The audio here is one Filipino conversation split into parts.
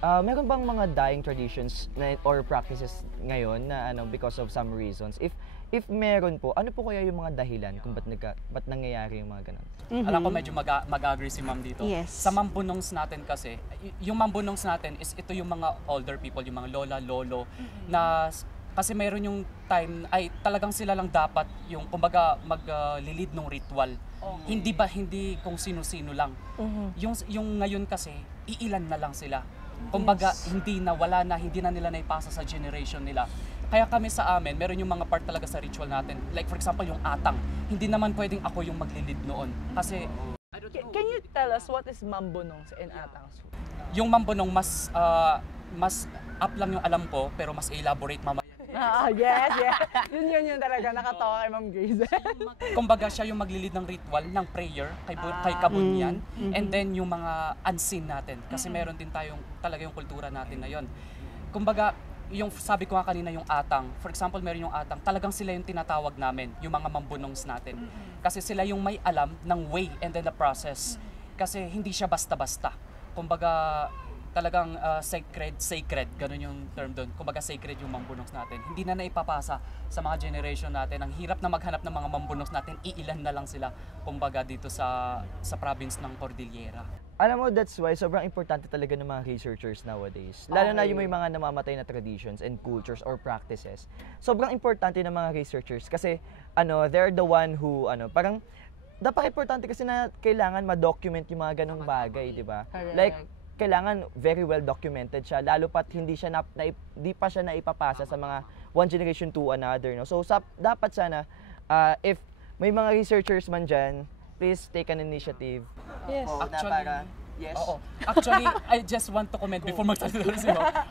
Meron bang mga dying traditions or practices ngayon na because of some reasons? If meron po, ano po kaya yung mga dahilan kung ba't nangyayari yung mga ganun? Alam ko medyo mag-agree si ma'am dito. Yes. Sa mambunongs natin kasi, yung mambunongs natin is ito yung mga older people, yung mga lola, lolo, na kasi mayroon yung time, ay talagang sila lang dapat yung kumbaga mag-lead ng ritual. Hindi kung sino-sino lang. Yung ngayon kasi, iilan na lang sila. Kumbaga, hindi na nila naipasa sa generation nila. Kaya kami sa amin, meron yung mga part talaga sa ritual natin. Like for example, yung atang. Hindi naman pwedeng ako yung maglilid noon. Kasi, Can you tell us what is mambunongs and atangs? yung mambunong mas up lang yung alam ko, pero mas elaborate mamaya. Yes. Yun talaga. Nakatawa kay Ma'am Grace. Kumbaga siya yung maglilid ng ritual, ng prayer, kay Kabunyan. And then yung mga unseen natin. Kasi meron din tayong talaga yung kultura natin na yun. Kumbaga, yung sabi ko nga kanina yung atang, for example, meron yung atang, talagang sila yung tinatawag namin, yung mga mambunongs natin. Kasi sila yung may alam ng way and then the process. Kasi hindi siya basta-basta. Kumbaga, talagang sacred, ganun yung term doon. Kumbaga sacred yung mambunongs natin. Hindi na naipapasa sa mga generation natin. Ang hirap na maghanap ng mga mambunongs natin, iilan na lang sila, kumbaga dito sa province ng Cordillera. Alam mo, that's why sobrang importante talaga ng mga researchers nowadays. Lalo na yung may mga namamatay na traditions and cultures or practices. Sobrang importante ng mga researchers kasi they're the one who parang dapat importante kasi na kailangan ma-document yung mga ganong bagay, di ba? Like kailangan very well documented siya lalo pat hindi pa siya naipapasa sa mga one generation to another, no. So dapat sana if may mga researchers man diyan, please take an initiative. Yes. Actually, I just want to comment before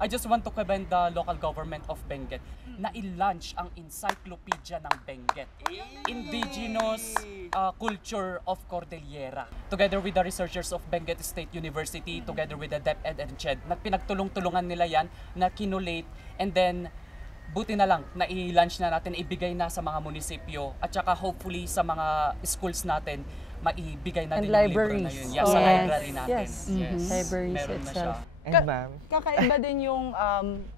I just want to commend the local government of Benguet na i-launch ang Encyclopedia ng Benguet. Indigenous Culture of Cordillera. Together with the researchers of Benguet State University, together with the DepEd and CHED, pinagtulong-tulungan nila yan na kinulate and then buti na lang na i-launch na natin, ibigay na sa mga munisipyo at saka hopefully sa mga schools natin maibigay na din yung libro na yun. Yes, sa library natin. Yes. Libraries Meron na itself. siya. And ma'am, Kakaiba din yung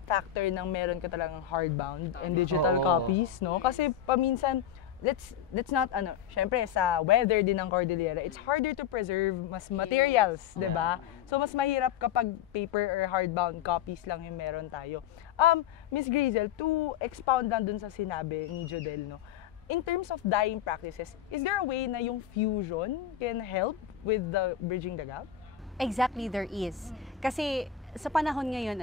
factor ng meron ka talagang hardbound and digital copies, no? Kasi paminsan, let's not, syempre sa weather din ng Cordillera, it's harder to preserve mas materials, di ba? So mas mahirap kapag paper or hardbound copies lang yung meron tayo. Miss Grizel, to expound lang dun sa sinabi ni Jodel, no? In terms of dyeing practices, is there a way na yung fusion can help with the bridging the gap? Exactly, there is. Kasi sa panahon ngayon,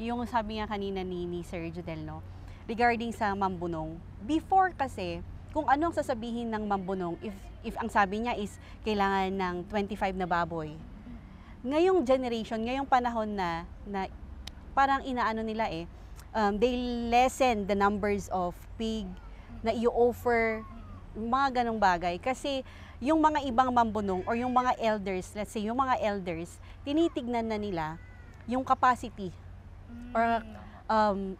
yung sabi nga kanina ni Sir Jodel, no, regarding sa mambunong, before kasi, kung anong sasabihin ng mambunong, if ang sabi niya is kailangan ng 25 na baboy, ngayong generation, ngayong panahon na parang inaano nila they lessen the numbers of pig na i-offer, mga ganong bagay. Kasi yung mga ibang mambunong or yung mga elders, let's say yung mga elders, tinitignan na nila yung capacity or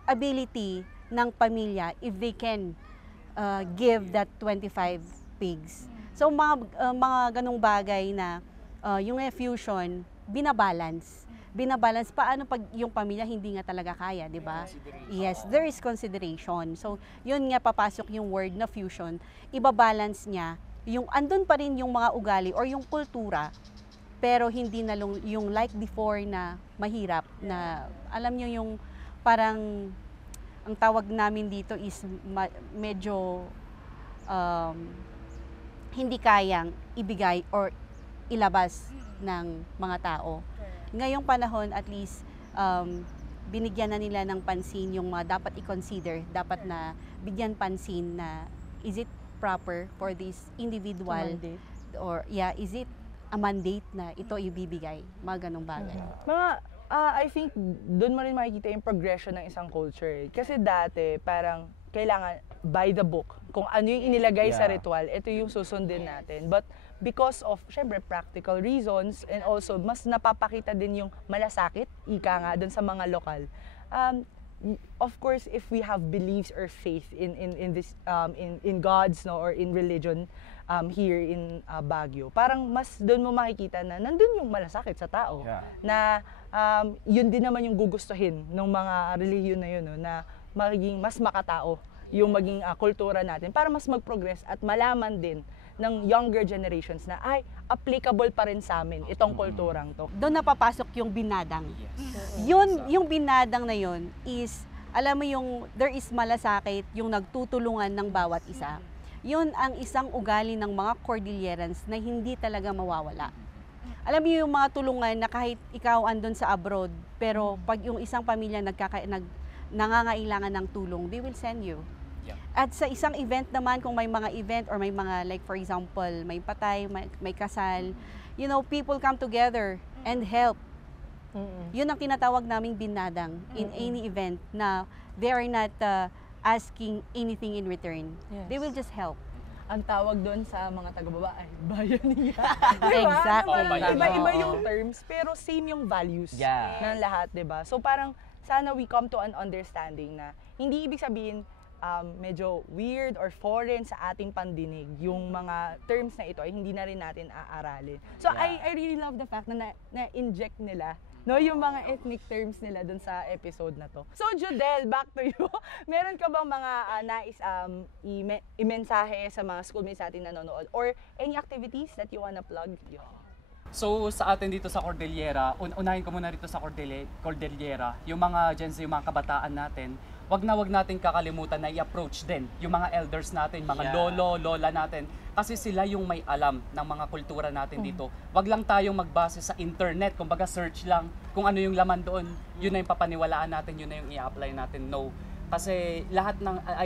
ability ng pamilya if they can give that 25 pigs. So mga ganong bagay na yung fusion, binabalance paano pag yung pamilya hindi nga talaga kaya, di ba? Yes, there is consideration. So, yun nga papasok yung word na fusion, ibabalance niya, yung andun pa rin yung mga ugali or yung kultura, pero hindi na yung like before na mahirap, na alam niyo yung parang, ang tawag namin dito is medyo hindi kayang ibigay or ilabas ng mga tao. Ngayong panahon, at least, binigyan na nila ng pansin yung mga dapat i-consider, dapat na bigyan pansin na is it proper for this individual or is it a mandate na ito ibibigay, mga ganong bagay. I think doon mo rin makikita yung progression ng isang culture. Kasi dati, parang kailangan by the book. Kung ano yung inilagay sa ritual, ito yung susundin natin. But because of, syempre, practical reasons and also mas napapakita din yung malasakit, ika nga, dun sa mga lokal. of course, if we have beliefs or faith in this in gods, no, or in religion here in Baguio, parang mas doon mo makikita na nandun yung malasakit sa tao. Yeah. Na yun din naman yung gugustuhin ng mga relihiyon na yun, no, na maging mas makatao yung maging kultura natin para mas mag-progress at malaman din ng younger generations na ay applicable pa rin sa amin itong kulturang to. Doon napapasok yung binadang. Yes. Yung binadang na yun is, alam mo yung there is malasakit, yung nagtutulungan ng bawat isa. Yun ang isang ugali ng mga Cordillerans na hindi talaga mawawala. Alam mo yung mga tulungan na kahit ikaw andun sa abroad, pero pag yung isang pamilya nangangailangan ng tulong, they will send you. Yeah. At sa isang event naman, kung may mga event or may mga, like for example, may patay, may kasal, you know, people come together and help. Yun ang tinatawag naming binadang in any event na they are not asking anything in return. Yes. They will just help. Ang tawag doon sa mga taga-baba ay bayaniya. Exactly. Iba-iba Oo. yung terms, pero same yung values Yeah. ng lahat, 'di ba? So parang sana we come to an understanding na hindi ibig sabihin medyo weird or foreign sa ating pandinig yung mga terms na ito ay hindi na rin natin aaralin. So Yeah. I really love the fact na na-inject nila yung mga ethnic terms nila dun sa episode na to. So Jodel, back to you. Meron ka bang mga nais i-mensahe sa mga schoolmates natin nanonood or any activities that you wanna plug? So sa atin dito sa Cordillera, unahin ko muna dito sa Cordillera, yung mga Gen Z, yung mga kabataan natin, wag natin kakalimutan na i-approach din yung mga elders natin, mga Yeah. lolo, lola natin, kasi sila yung may alam ng mga kultura natin dito. Wag lang tayong magbase sa internet, kumbaga search lang kung ano yung laman doon, yun na yung papaniwalaan natin, yun na yung i-apply natin. No. Kasi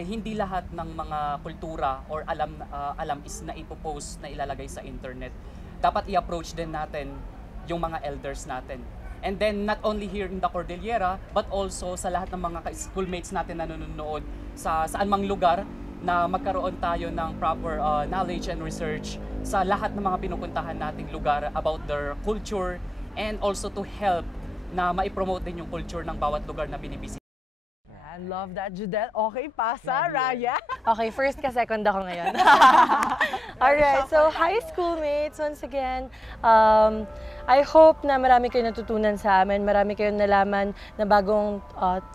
hindi lahat ng mga kultura or alam is na ipopost, na ilalagay sa internet. Dapat i-approach din natin yung mga elders natin. And then not only here in the Cordillera, but also sa lahat ng mga schoolmates natin na nanonood sa saan mang lugar na magkaroon tayo ng proper knowledge and research sa lahat ng mga pinupuntahan nating lugar about their culture, and also to help na maipromote din yung culture ng bawat lugar na binibisita. I love that, Jodel. Okay, pasa, Raya. Okay, first ka second ako ngayon. Alright, so hi schoolmates once again. I hope na marami kayong natutunan sa amin, marami kayong nalaman na bagong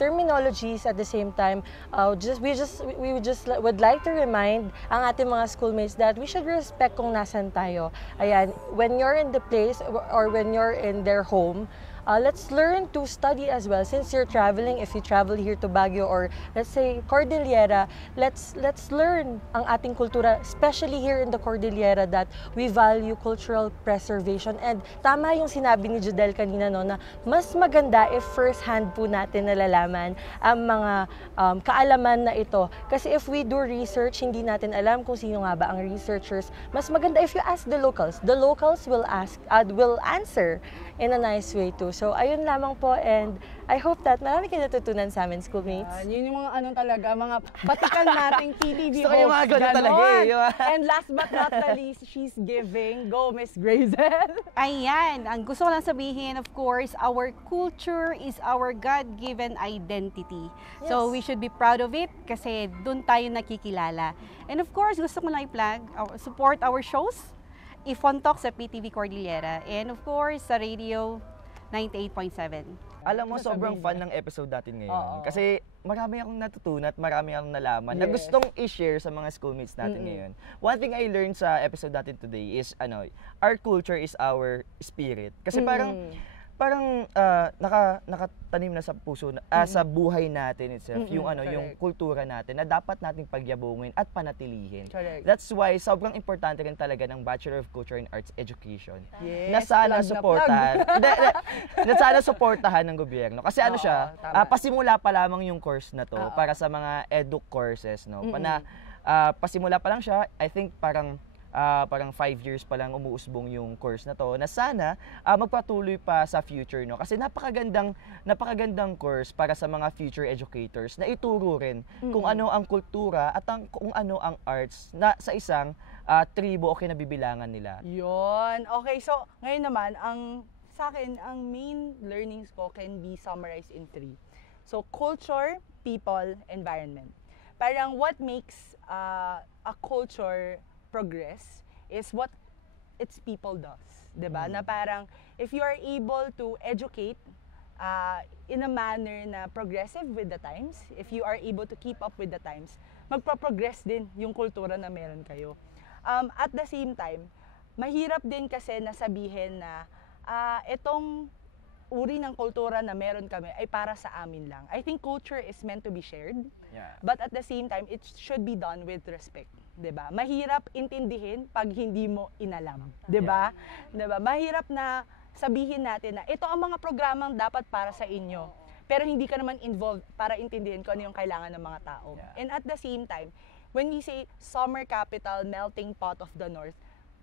terminologies at the same time. We would like to remind ang ating mga schoolmates that we should respect kung nasan tayo. Ayan, when you're in the place or when you're in their home, let's learn to study as well. Since you're traveling, if you travel here to Baguio or let's say Cordillera, let's learn ang ating kultura, especially here in the Cordillera, that we value cultural preservation. And tama yung sinabi ni Jodel kanina, no, na mas maganda if first hand po natin nalalaman ang mga kaalaman na ito. Kasi if we do research, hindi natin alam kung sino nga ba ang researchers. Mas maganda if you ask the locals. The locals will answer in a nice way too. So, ayun lamang po, and I hope that marami kayo natutunan sa amin, schoolmates. Yun yung mga talaga, mga batikan nating PTV Gusto ko yung mga hosts. ganun talaga eh. Ganon. And last but not the least, she's giving. Go, Miss Grazel. Ayan, ang gusto ko lang sabihin, of course, our culture is our God-given identity. So, Yes. we should be proud of it kasi doon tayo nakikilala. And of course, gusto ko lang i-plug, support our shows, Ifon Talk sa PTV Cordillera, and of course, sa Radio 98.7. Alam mo, Ano sobrang sabihin fun niya? ng episode natin ngayon. Oo. Kasi marami akong natutunan at marami akong nalaman na Yes. gustong i-share sa mga schoolmates natin ngayon. One thing I learned sa episode natin today is, our culture is our spirit. Kasi parang nakatanim na sa puso, sa buhay natin itself, yung yung correct. kultura natin na dapat nating pagyabungin at panatilihin. Correct. That's why sobrang importante rin talaga ng Bachelor of Culture and Arts Education. Yes, Na sana plug na suportahan. Na sana suportahan ng gobyerno. Kasi ano Oo, siya, tama. pasimula pa lamang yung course na to Oo. para sa mga edu courses, no. Pasimula pa lang siya, I think parang 5 years pa lang umuusbong yung course na to, na sana magpatuloy pa sa future, no. Kasi napakagandang course para sa mga future educators na ituro rin kung ano ang kultura at kung ano ang arts na sa isang tribo o kinabibilangan nila. Yun. Okay, so ngayon naman, sa akin, ang main learnings ko can be summarized in 3. So, culture, people, environment. Parang what makes a culture progress is what its people does. 'Di ba? Na parang, if you are able to educate in a manner na progressive with the times, if you are able to keep up with the times, magpa-progress din yung kultura na meron kayo. At the same time, mahirap din kasi nasabihin na itong uri ng kultura na meron kami ay para sa amin lang. I think culture is meant to be shared, but at the same time, it should be done with respect. 'Di ba? Mahirap intindihin pag hindi mo inalam, 'di ba? 'Di ba? Mahirap na sabihin natin na ito ang mga programang dapat para sa inyo, pero hindi ka naman involved para intindihin kung ano yung kailangan ng mga tao. And at the same time, when we say summer capital, melting pot of the North,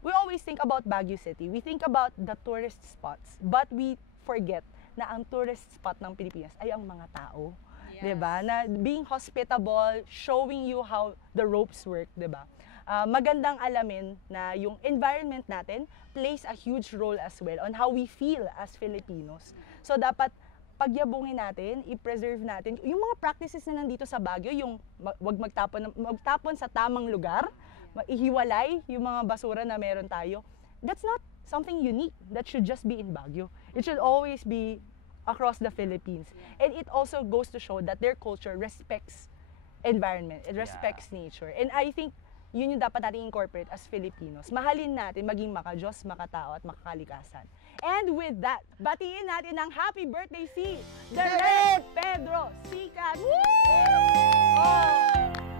we always think about Baguio City. We think about the tourist spots, but we forget na ang tourist spot ng Pilipinas ay ang mga tao. Yes. 'Di ba? Na being hospitable, showing you how the ropes work, 'di ba? Magandang alamin na yung environment natin plays a huge role as well on how we feel as Filipinos. So dapat pagyabungin natin, i-preserve natin yung mga practices na nandito sa Baguio, yung wag magtapon sa tamang lugar, ihiwalay yung mga basura na meron tayo. That's not something unique that should just be in Baguio. It should always be across the Philippines. And it also goes to show that their culture respects environment, it respects nature. And I think yun yung dapat natin incorporate as Filipinos. Mahalin natin maging makajos, makatao at makakalikasan. And with that, batiin natin ng happy birthday si Direk Pedro Sikat!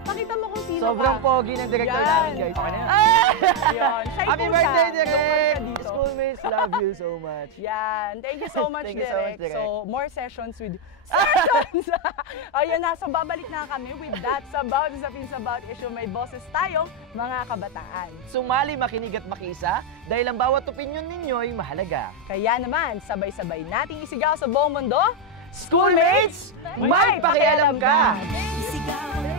Pakita mo kung sino Sobrang ka. pogi ng director Yan. namin, guys. Okay na yan. Yun. Siya Happy po birthday, siya. Direk! Dito. Schoolmates, love you so much. Yan. Thank you so much, Thank you so much, Direk. Direk. So, more sessions with sessions! Ayun na. So, babalik na kami with that. Sabaw sa Pinsabaw issue. May boses tayong mga kabataan. Sumali, makinig at makisa dahil ang bawat opinyon ninyo'y mahalaga. Kaya naman, sabay-sabay nating isigaw sa buong mundo, Schoolmates, may pakialam ka! Isigaw